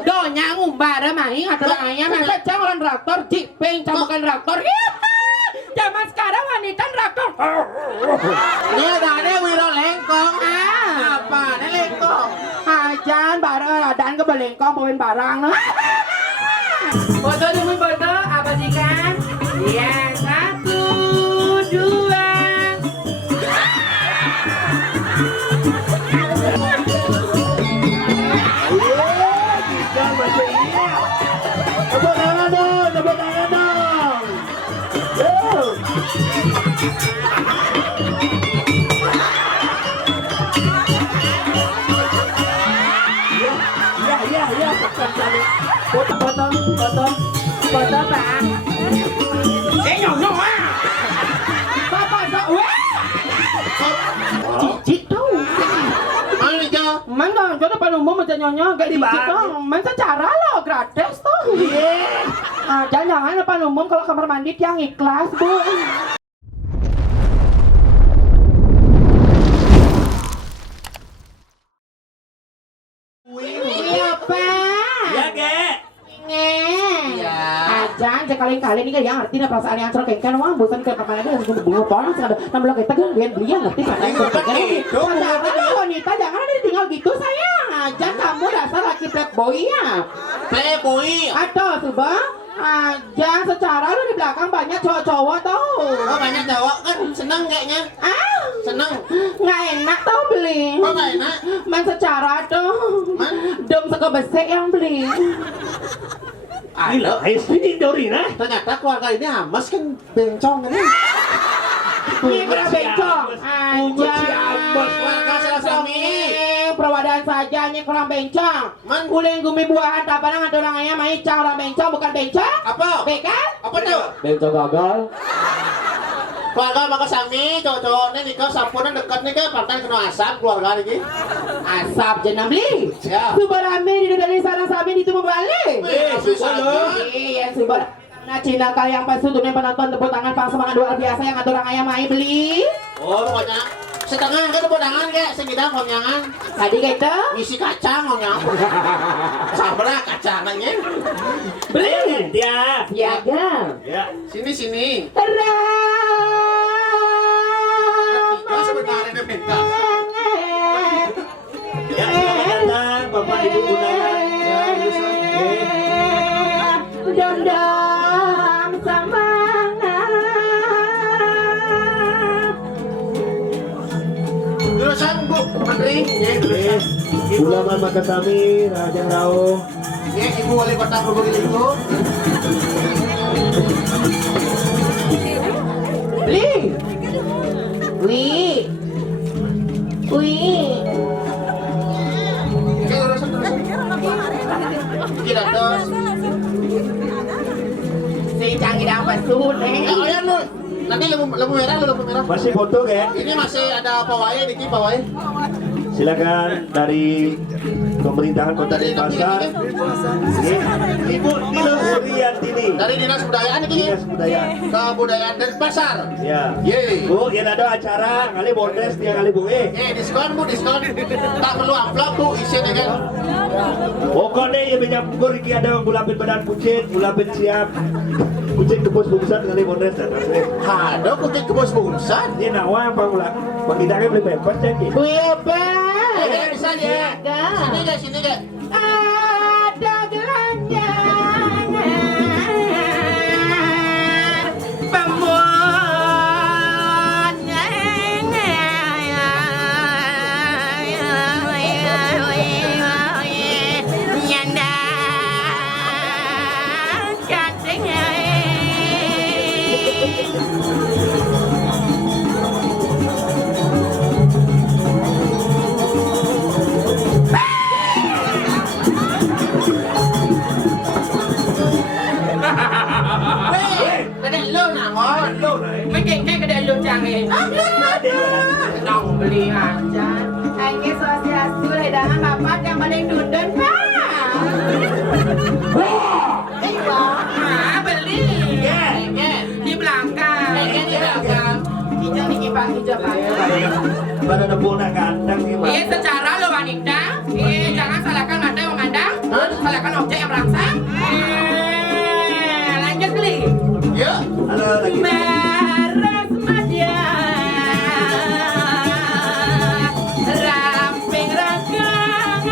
Donya ngumbar main aturannya masa jangan traktor jiping camukan traktor. Zaman sekarang wanita traktor. Ini ada wiro lengkong. Apa? Ini lengkong. Ajan barang adaan ke belengkong bawain barang. Foto dulu foto apa sih kan? Iya 1, 2. Tepuk tangan dong, tepuk tangan dong. Ya. Foto Pak. Nyong Bapak cicit tau. Mana jauh? Man kan jodoh pada umum macam nyonya gak dicicit dong. Man secara lo gratis tuh. Jangan depan umum kalau kamar mandi yang ikhlas bu. Iya Pak. Ya Ge. Ajan sekali-kali ini yang ngerti perasaan yang cerek kan wah bosan ke papan aja langsung bunga polos ada nambah kita kan dia ngerti kan wanita jangan ada tinggal gitu sayang. Ajan kamu dasar laki playboy ya. Playboy. Atau coba Ajan secara lu di belakang banyak cowok-cowok tau. Oh banyak cowok kan seneng kayaknya. Seneng. Nggak enak tau beli. Oh nggak enak. Man secara tuh dom seko besek yang beli. Gila, ini Dorina. Ternyata keluarga ini Hamas kan bencong kan. Ini berapa bencong? Keluarga Salasami. Perwadaan saja ini kurang bencong. Uleng gumi buahan tapanang ada orangnya main cang orang bencong bukan bencong. Apa? Bekan? Apa tuh? Bencong gagal. Keluarga maka sami cowok-cowoknya nikah sampunan dekat nih kan pantai kena asap keluarga ini. Asap jenam beli. Ya. Subar ame dari sana sami itu membalik. Susah loh. Iya subar. Nah Cina kali yang pas untuk penonton tepuk tangan pang semangat luar biasa yang ada orang ayam main beli. Oh pokoknya setengah kan tepuk tangan kayak segidang konyangan. Tadi gitu. Ngisi kacang konyangan. Sabra kacangnya. Beli. Dia. Ya kan. Ya. Sini. Terang. Sebenarnya minta. Ya, selamat datang Bapak Ibu undangan. Ya, Dendam semangat. Jurusan Bu Menteri. Ulaman Makasami, Raja Rao. Ya, Ibu Wali Kota Probolinggo. Wih. Terusan. Kita terus. Si canggih dapat suhu nih. Ya, lu. Nanti lembu merah. Masih foto ya? Ini masih ada pawai Niki pawai. Silakan dari pemerintahan Kota Denpasar. Ibu Dino Suryantini. Dari Dinas Kebudayaan ini. Dinas Kebudayaan. Kebudayaan Denpasar. Ya. Yeay. Bu, yang ada acara kali bondes dia kali Bu. Diskon Bu, diskon. Tak perlu amplop Bu, isinya kan. Pokoknya ya banyak bukur iki ada gulapin badan pucit, gulapin siap. Pucit kebos bungsan kali bondes dan asli. Ada kucing kebos bungsan. Ini nawa yang pangulang. Pagkitanya beli pempes cek. Wih apa? Bisa ya. Sini gak. Ada gelanjangan Makin kayak gede lu canggih. Nong beli aja. Ini sosiasi hidangan bapak yang paling dundun pak. Iya, beli. Di belakang Ini di belakang. Hijau nih Pak, hijau Pak. Pada nebuk nak kandang ni Iya secara lo wanita, iya jangan salahkan mata yang memandang, salahkan objek yang merangsang. Lanjut kali. Ya. Halo lagi. Meres madya, ramping ragang,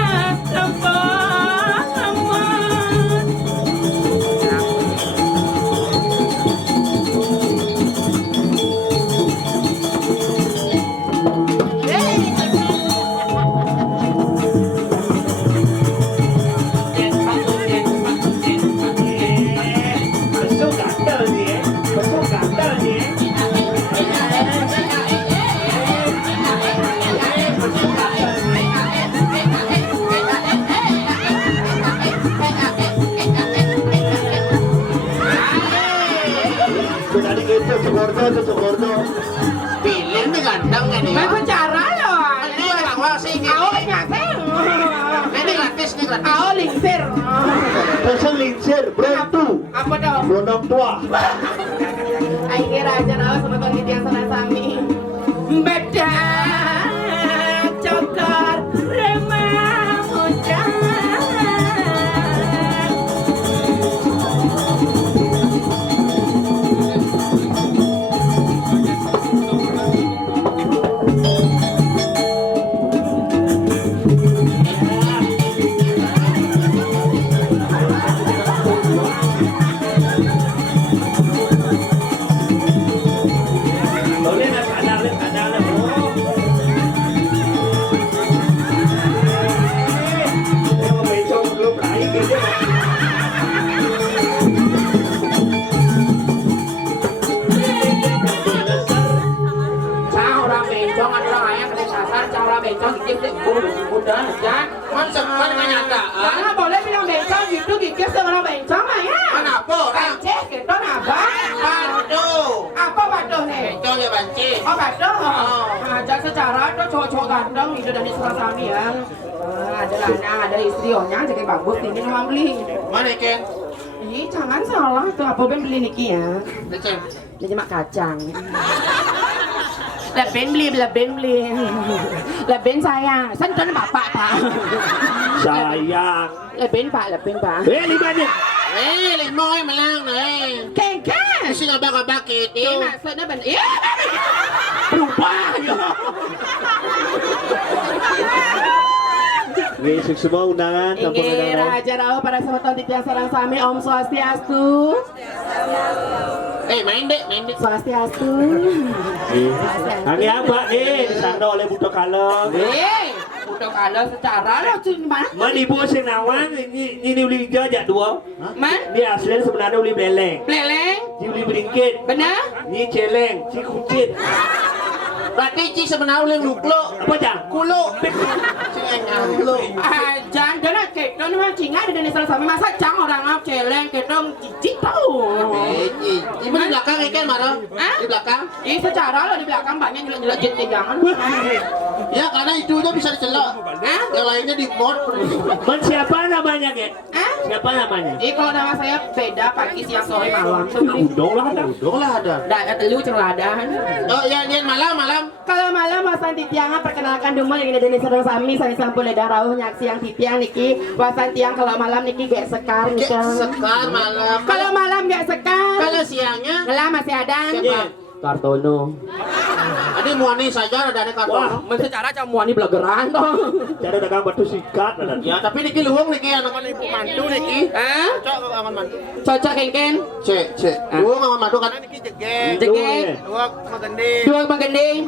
rempong lemon. Masuk kandang ni Masuk kandang ni Tadi kita sekordo. Pilih nih gandang kan Main ya. bicara loh. Ini orang wasi ini. Aku nyasar. Ini gratis nih gratis. Aku lingsir. Pasal lincir, berentu. Apa dong? Berondong tua. Akhirnya raja nawa sama tuan yang sana sami. Beda cokor remah hujan. Boleh nak sadar bro. Dia bencong belum naik ke dia. Sao orang bencong ada orang ayam kena sasar, sao orang bencong gigit udah aja. Konsep kan kenyataan. Jangan boleh bilang bencong gitu gigit sama orang bencong lah ya. Kenapa orang? Cek gitu nabah. Aduh. Apa baduh nih? Bencong ya banci. Oh baduh. Ajak secara tuh cowok-cowok ganteng itu dari Surasami ya. Ada lanang, ada istri ohnya jadi bagus ini mau beli. Mana Ken? Ih jangan salah tuh apa ben beli niki ya. Beceng. Jadi mak kacang. Leben beli. Leben sayang. Senten bapak pak. Sayang. Leben pak. Lima ni. Limoy malang na Kengkeng. Kasi nga baka bakit Ini maksudnya ben. Iya. Berubah ya. Besok semua undangan kampung Ini Gadang. Raja Rao para sahabat titiang sarang sami Om Swastiastu. main dek Swastiastu. Kami apa ni? Disandok oleh Buto Kalong. Udah kalau secara lo cuma Menipu Senawan ini uli jajak dua. man Ni asli sebenarnya uli beleng. peleng Ni uli beringkit. benar. Ni celeng, si kucit. berarti Ci sebenarnya yang luklo Apa jang? kulo Ci yang kulo Jangan jangan kita memang cinga di Indonesia sama masa cang orang ngap celeng kita cicit tahu. Ci di belakang ikan marah di belakang Ini secara lo di belakang banyak nyelak jit jangan. ya karena itu aja bisa dicelak yang lainnya di mod Man siapa namanya, Get? Siapa namanya? Ini kalau nama saya beda pagi siang sore malam. Udong lah ada. dong lah ada Dah telu celadahan. oh ya malam Kalau malam wasan titiang perkenalkan dulu yang ada di Serang Sami saya sampul lidah rauh nyaksi yang titiang niki wasan tiang kalau malam niki gak sekar nih sekar malam Kalau malam gak sekar. kalau siangnya Malam masih ada. Siapa? Kartono. Ada muani saja ada kartu Wah. Secara camuan ini belageran toh. Cara dagang batu sikat ada. ya tapi niki luang niki anak ibu mantu niki cocok aman mantu Cocok kengken. cek luang aman mantu karena niki jeget Jegek. dua magending Dua magending.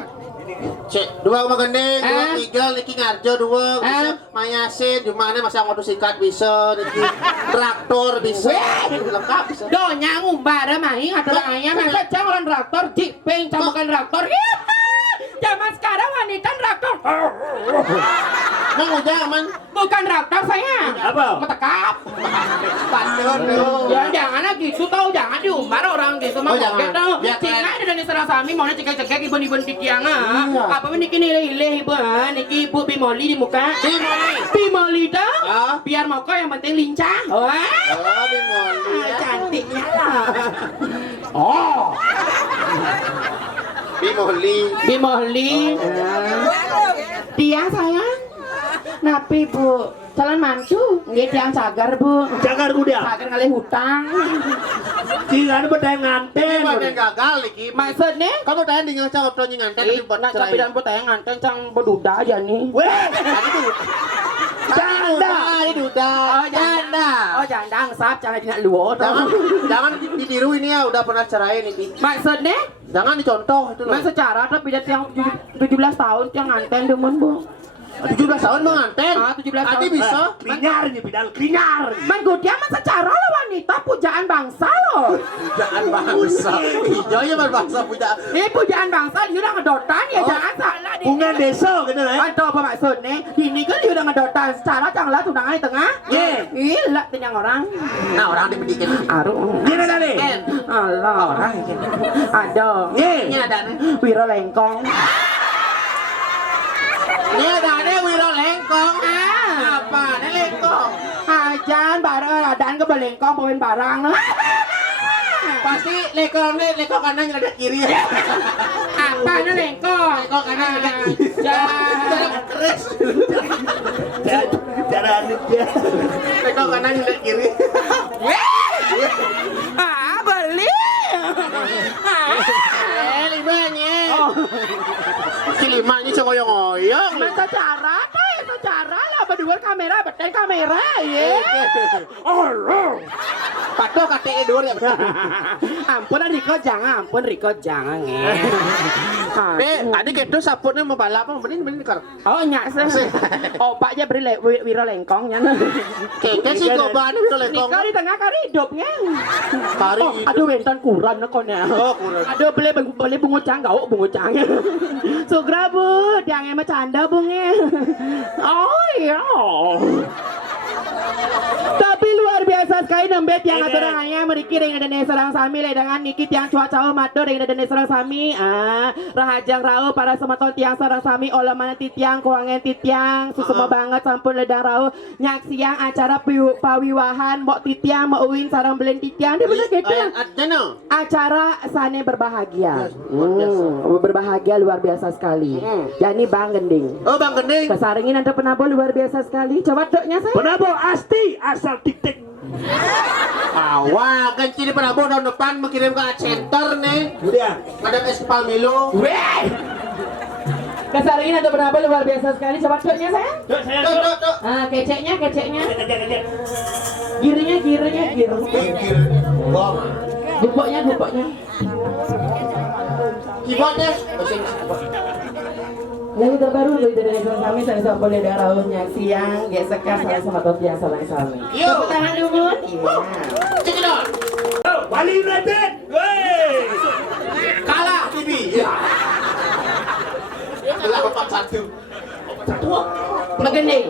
Cek, dua magending, dua tigal, niki ngarjo, dua bisa mayasin, gimana masa ngotu sikat bisa, niki traktor bisa, lengkap bisa. Donya ngumbara main adalah ayam masa cang orang traktor jipeng camukan traktor. Zaman sekarang wanita traktor. Mang udah aman. Bukan traktor saya. Apa? Metekap. Bandel Ya jangan gitu tau, jangan diumbar orang gitu mah. Oh, jangan. Gitu. Biar keren. Cina ada di Serang Sami maunya cekek-cekek ibu-ibu di tiang Apa pun niki nilai-nilai ibu niki ibu bimoli di muka. Bimoli. Bimoli dah. Ah. Biar mau kok yang penting lincah. Wah. Oh, bimoli. Cantiknya lah. Oh. Bimoli. Tiang sayang. Napi Bu? Calon mantu, nggih tiang cagar Bu. Cagar kuda. Cagar kali hutang. Jangan berdaya nganten. Ini gagal lagi. Maksudnya? Kamu tanya di ngacang atau nganten di buat Nak cerai. capi dan putih nganten cang beduda aja nih. Weh, Janda, ini duda. Janda. Oh janda angsap, jangan dina luo. Jangan ditiru ini ya, udah pernah cerai ini. Maksudnya? Jangan dicontoh itu loh. Mas secara tapi dia tiang 17 tahun tiang nganten demen Bu. 17 tahun menganten. 17 tahun. Adi bisa. klinyar nih bidal klinyar. Man dia mah secara lo wanita pujaan bangsa lo. Pujaan bangsa. Hijau ya berbangsa pujaan. Ini pujaan bangsa dia udah ngedotan ya jangan salah di. Bunga desa gitu lah. Aduh apa maksudnya? Ini kan dia udah ngedotan secara janganlah tunangan di tengah. Ye. Gila tiang orang. Nah orang dipendidikan. Aduh. Gini tadi. Allah. Orang Aduh. ini ada nih. Wiro lengkong. Ini ada nih Wiro lengkong. Ah. Apa? Ini lengkong. Ajan barang adaan ke belengkong bawain barang. Pasti lengkong kanan ada kiri. Apa ini lengkong? Lengkong kanan ada kiri. Jangan. Keris. Cara dia. Lengkong kanan ada kiri. Beli. Limanya. Oh. Si limanya ngoyong-ngoyong. Masa cara tuh itu cara lah berdua kamera betul kamera ya. Pato KTE dulu ya. Ampun Riko jangan Adik itu saputnya mau balap apa benin kar. Oh nyak sih. Opak aja beri wiro lengkongnya. Keke sih goban itu lengkong. Nikah di tengah kari hidupnya. Kari Oh, aduh bentan kuran nakonnya. Oh, kuran. Aduh beli bunga cang bunga cang. Sugra Bu, jangan bercanda bunga. Oh iya. Tapi luar biasa sekali nembet yang aturannya meriki dengan dene serang sami dengan nikit yang cuaca matur dengan dene serang sami rahajang rau para semeton tiang serang sami olah mana titiang kuangen titiang susuma banget sampun ledang rau nyak siang acara pawiwahan mbok titiang mau uin sarang belen titiang dia bener gitu acara sane berbahagia berbahagia luar biasa sekali jadi Bang Gending Oh Bang Gending kesaringin ada penabo luar biasa sekali coba doknya saya Penabo asti asal tik-tik. Wah, kan ciri penabo tahun depan mengirim ke center nih. Udah. Ada Espal Milo. kesaringin ada penabo luar biasa sekali coba doknya saya Tuh saya Tuh. keceknya Kecek. girinya gir Wah. gupoknya Keyboardnya. lagu terbaru dari kami saya bisa boleh darahnya siang gesekan salah sama tot yang salah Yo. tepuk tangan dulu iya Cek dong. Oh, Bali United. Wey. Kalah TV. Kalah 4-1. Magending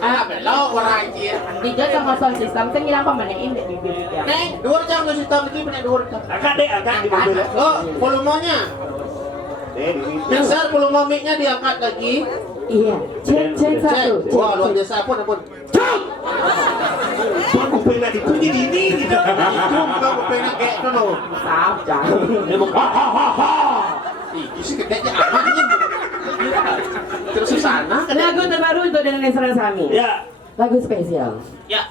Belok orang aja. tiga sama sound system saya ngilang pemainin di bibir ya Neng, dua jam ke sistem ini punya dua jam. Agak di mobil. Oh, volumenya. Ini. Besar volume mic-nya diangkat lagi. iya cek satu Wah, luar biasa ampun. Gua kuping nak dipuji di ini gitu. Itu enggak kepengen kayak itu loh. saaf jangan Dia mau ha. Ih, isi gedenya amatnya. Terus susana. lagu terbaru untuk dengan Serang Sami Ya. lagu spesial Ya.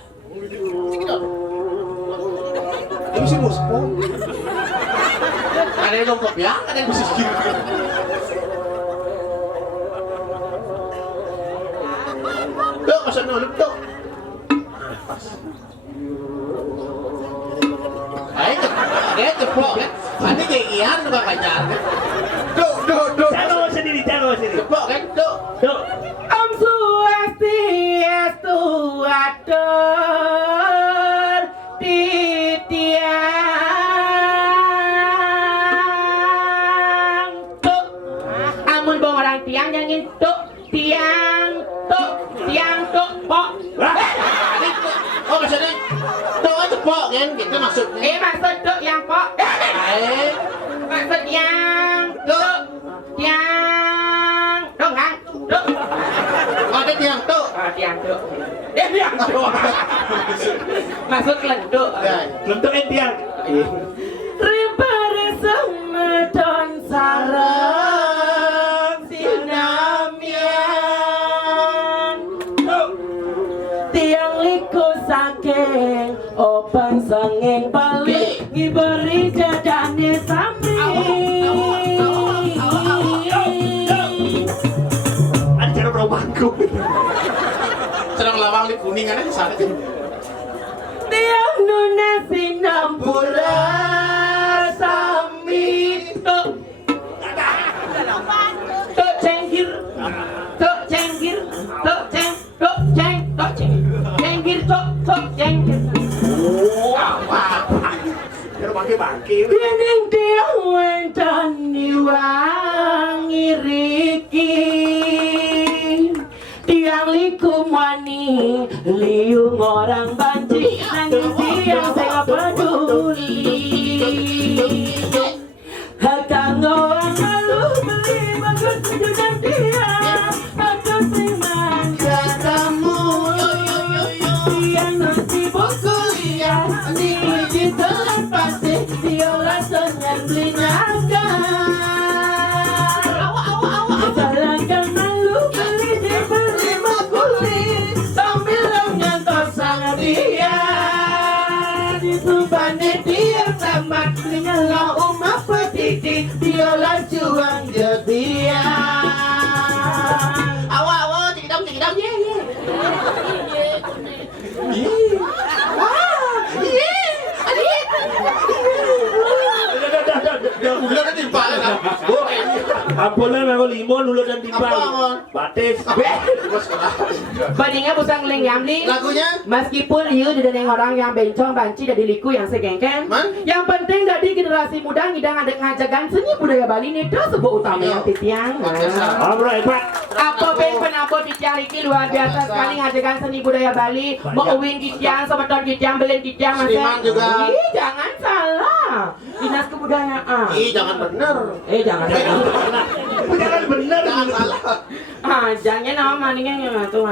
Ini sih musuh. Ada yang nongkrong ya, ada yang bisa gini. Tuh, masuk noluk tuh. Ayo, dia ceplok kan. Ada kegiatan tukang kajar. Tuh. Jago sendiri. Ceplok kan, tuh. Om Swastiastu atur titiang tuk amun bong orang tiang jangan tuk tiang tuk pok Oh, maksudnya tuh ceplok kan, gitu maksudnya. maksud tuk yang pok maksud yang tuk tiang dongang tuk Ada tiang tuh. tiang tuk tiang tuk maksud kelenduk Ya. Untuk entiang. Ripare semedon sang samri. Ada cara berobangku. Sedang lawang di kuningan aja sana. Tiang nuna sinampura sami. Tok cengkir. Tok cengkir. Tok ceng. Tok ceng. Tok ceng. Cengkir tok cengkir. Cara bangke-bangke. Dening tiang wencan wangi riki. Tiang likum wani liung orang banci nangis tiang saya peduli. Hakang orang malu beli bagus tujuan tiang bagus iman katamu. Tiang nanti buku liar di telan pasti viola senang beli naga. Salahkan malu beli dibeli makuli sambil nyantor sangat dia. Disubane dia tamat menyala umat petiti viola juang jedia. Awa, cikidam, ye. Udah kan timpal kan? Ampun lah, aku limon, ulo dan timbang. Batis. Bandingnya busang leng yamli. Lagunya? Meskipun liu di deneng orang yang bencong banci dari liku yang segengken. Yang penting dari generasi muda ngidang ada ngajagan seni budaya Bali ini itu sebuah utama yang titiang. Alright, Pak. Apa ben penabot titiang iki luar biasa sekali ngajagan seni budaya Bali. Mauwin titiang, sebeton titiang, belen titiang, Seniman juga. Ih, jangan salah. Dinas kebudayaan. Jangan bener. Jangan salah. Jangan bener. Jangan salah. Jangan nama maningnya ngatu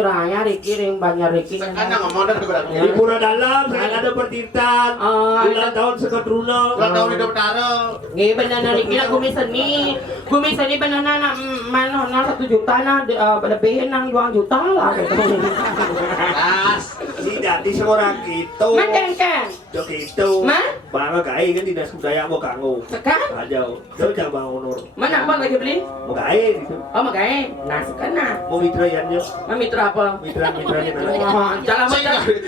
raya Riki ring banyak Riki. Sekarang ngomong dari berapa? Di Pura Dalam, saya ada pertintan. Ulang tahun Sekotruno. Ulang tahun hidup Taro. Nggih benar Riki lah gumi seni benar na mana 1 juta na lebihin nang 2 juta lah gitu. Tidak di seorang gitu. Kan. Jok itu. Bangga kai kan dinas budaya mau kangu. Sekarang Aja, jauh jangan bangun nur. mana apa lagi beli? Mau kai gitu. Oh makai. Nah sekarang. Mau mitra yanyo. Mitra apa? Mitra nya. Jangan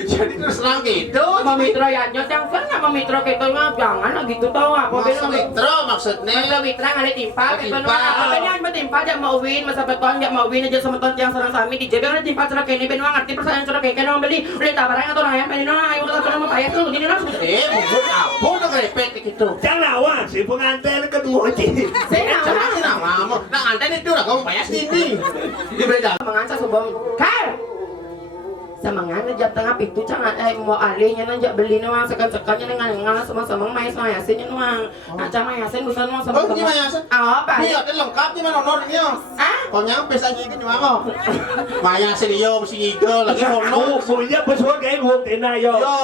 Jadi terus senang gitu. Mitra ya nyotang kan sama mitra kita mah jangan lah gitu tau apa Maksud Mitra maksudnya. Masa Mitra ngali timpal, Timpal. apa yang bertimpal jak mau win, masa beton jak mau win aja sama ton yang serang sami di jebel ada timpal cerah kene ben ngerti perasaan cerah kene mau beli udah tabaran atau raya ben ayo kita pernah mau payah tuh gini lah. Bubuk apa udah repet gitu. Jangan lawan si pengantin kedua ini. Saya Jangan sih nama kamu. Nah anten itu udah kamu payah sini. Di beda. menganca sebelum kar. Semangatnya jam tengah pintu cangan mau alihnya nanya beli nama sekan-sekannya dengan ngalah sama-sama mayasinnya nuang. Aca mayasin bukan mau sama. Oh, ini mayasin? Apa? Iya, ada lengkap nih mana honornya. Kau nyampe saja ini gimana? Mayasin iyo mesti ngigel lagi honor. Punya pesuan kayak gue tena yo. Yo,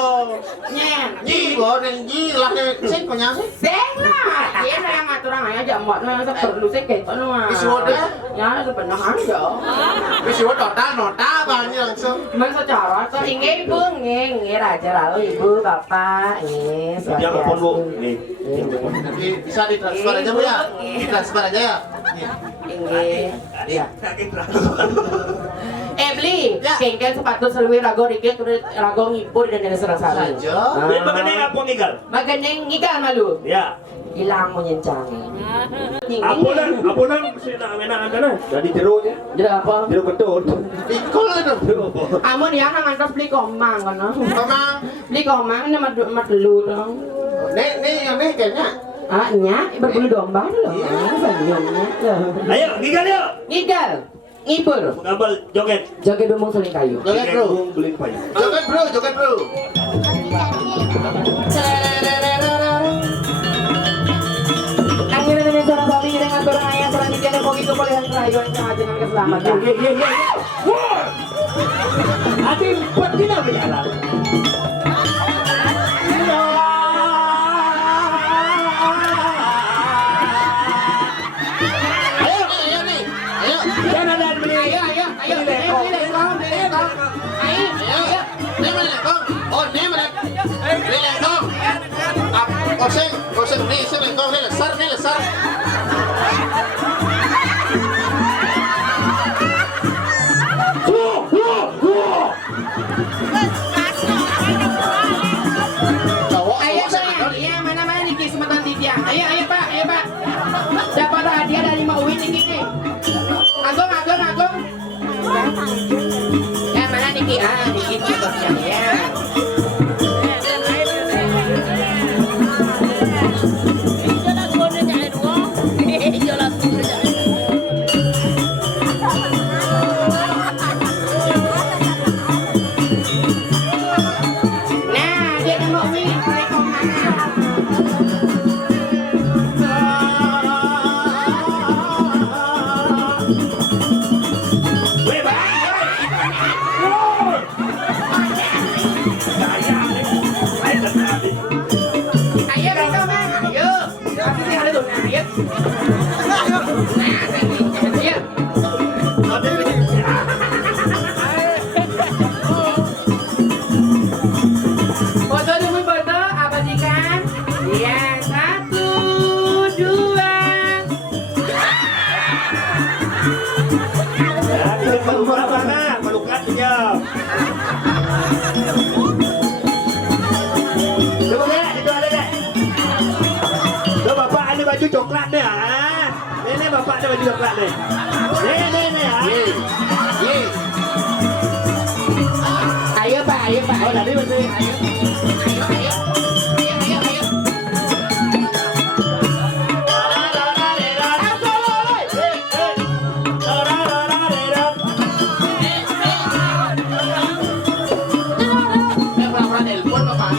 Nyen. nyi goreng nyi lah sen kau nyampe. Seng lah. Dia yang ngatur aja jam buat saya perlu saya kayak itu nuang. Isuode? Ya sebenarnya aja. Wis nota banyak langsung. Cara tuh ingin ibu ingin aja lalu ibu bapak ini Jangan pun bu. Nih. Bisa ditransfer aja bu ya? Ditransfer aja ya? ingin Ya. beli kengkel sepatu selwi rago dikit terus rago ngipur dan ada serasa Saja. Ini makanya apa ngigal? maganeng ngigal malu Ya. hilang menyencang Apa nang si nak menang kan? Dari jero nya. jadi apa Jero ketut. Pikul itu. amun ya nang antas beli komang kan no Memang. beli komang ini mat dulu dong Nih yang nih kayaknya. nya berbulu domba loh senyumnya Ayo, ngigal yuk. ngigal ngipur Ngambal joget. jaga dumung seling kayu Joget bro. Beli payu. Joget bro. Angin ini seorang sapi dengan seorang ayah seorang tiga dan mau itu pilihan kerayuan yang aja dengan keselamatan. Hati buat kita berjalan. Ayo nih. Ayo. Jangan dan beli. Ayo, beli lekong. Ini mana lekong? Oh, ini mana? Ini lekong. Koseng iseng lengkong nih lesar. Cowok Ayo cowok Pak, iya mana Niki Semeton Titiang. Ayo Pak. Dapat hadiah dari Mbak Uwi Niki. Agung. Ya mana Niki? Niki Semeton Titiang ya. Nah, dia dan Mbak Uwi tarik kongkana. Ayo mereka Bang, ayo. Pasti sih ada tuh, nah, ayo. Ayo. Foto dulu foto, abadikan. Iya, 1, 2. Melukat diam. Coba deh, itu ada deh. Tuh bapak ada baju coklat deh. Ini bapak ada baju coklat deh. Nih. Ayo Pak. Oh tadi masih. Ayo. pura-pura nelpon Bapak.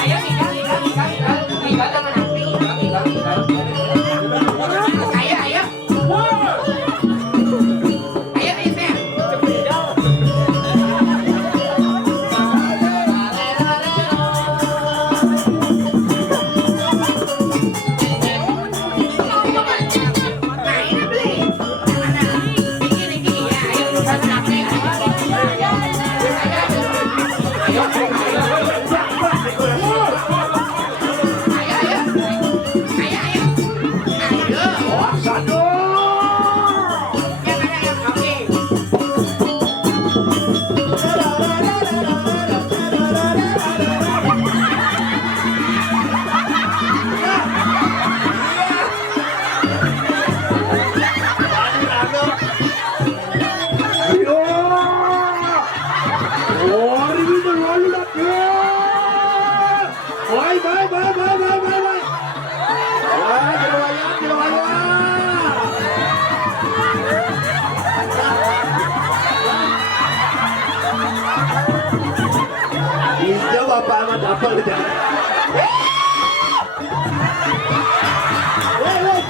Ayo tinggal jangan napi. Ayo. Ayo saya. Main beli. Mana? Niki ya. Ayo jangan napi. Bapak amat apa gitu.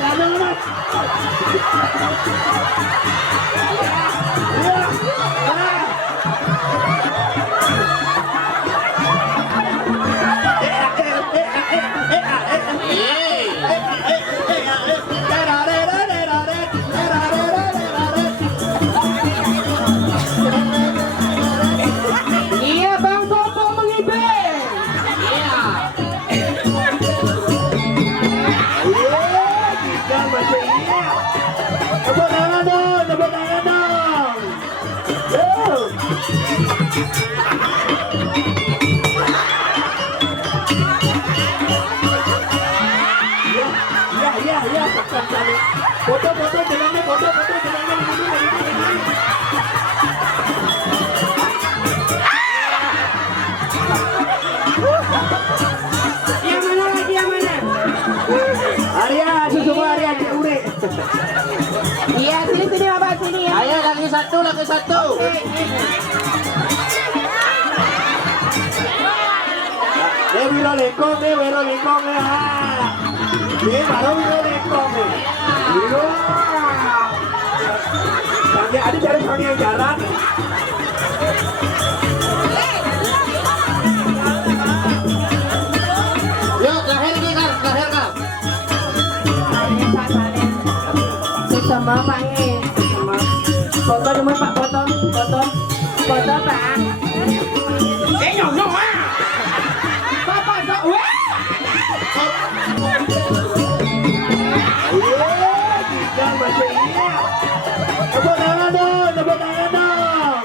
Jangan amat. Iya Bang Toto mengibing. Tepuk tangan dong. Iya. Foto jalannya. Yang mana? Arya, susu Arya diure. Iya, sini Bapak sini ya. Ayo lagi satu. Wiro lengkong nih. Ini baru wiro lengkong nih. Wiro. Ada cari sang yang jalan. Yuk lahir Kak. Sama Pak ini. Foto cuma Pak foto. Foto Pak. Nyong ah. Papa so. Weh. Kita masih ingat. Tepuk tangan dong, tepuk tangan dong.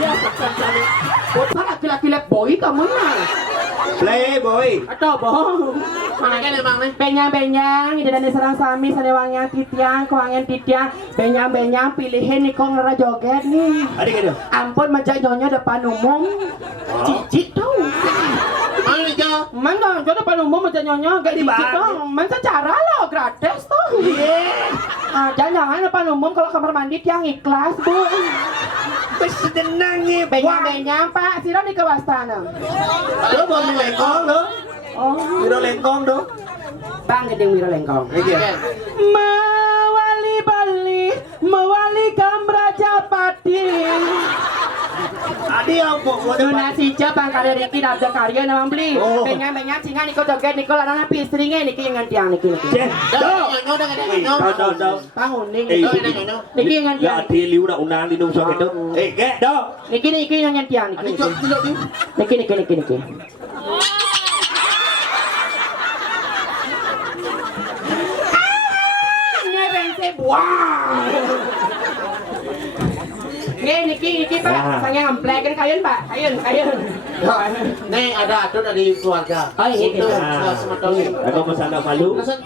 Ya, sakit. Botak laki-laki boy kamu mah. Playboy. Atau bohong. Mana kan emang nih? Benyang-benyang, ide dan serang sami, sanewangnya titiang, kuangan titiang, benyang-benyang, pilihin nih kong ngera joget nih. Adik itu. Ampun majak nyonya depan umum, cicit tau. Mana nih Jo? Mana jo depan umum majak nyonya gak cicit dong. Man secara lo gratis tuh. Jangan-jangan depan umum kalau kamar mandi tiang ikhlas bu. Bersenang nih. Benyang-benyang pak, siro di kewastana. Lo mau lengkong lo? Oh, Miro lengkong dong. bang gedeng miro lengkong. Iya. Mawali Bali, mawali Kamraja Pati. Adi apa? Duna sija bang karya Riki dabda karya nama beli. Oh. Benya singa niko joget niko larang api istrinya niki yang gantiang niki. Cek. Dah, nyonya dah kan nyonya. Tahu. Bangun nih. Oh, ini nyonya. Niki yang Ya gantiang. adi liu nak unang di nung sok itu. Gek dong. Niki yang gantiang Adi niki. Jo, dilo di. Niki. Wow. Niki Pak, saya ngemplek kan kayun Pak, kayun. Nih ada atun dari keluarga. Oh, iya, Itu iya. semua tahu. Aku pesan nak malu. Pesan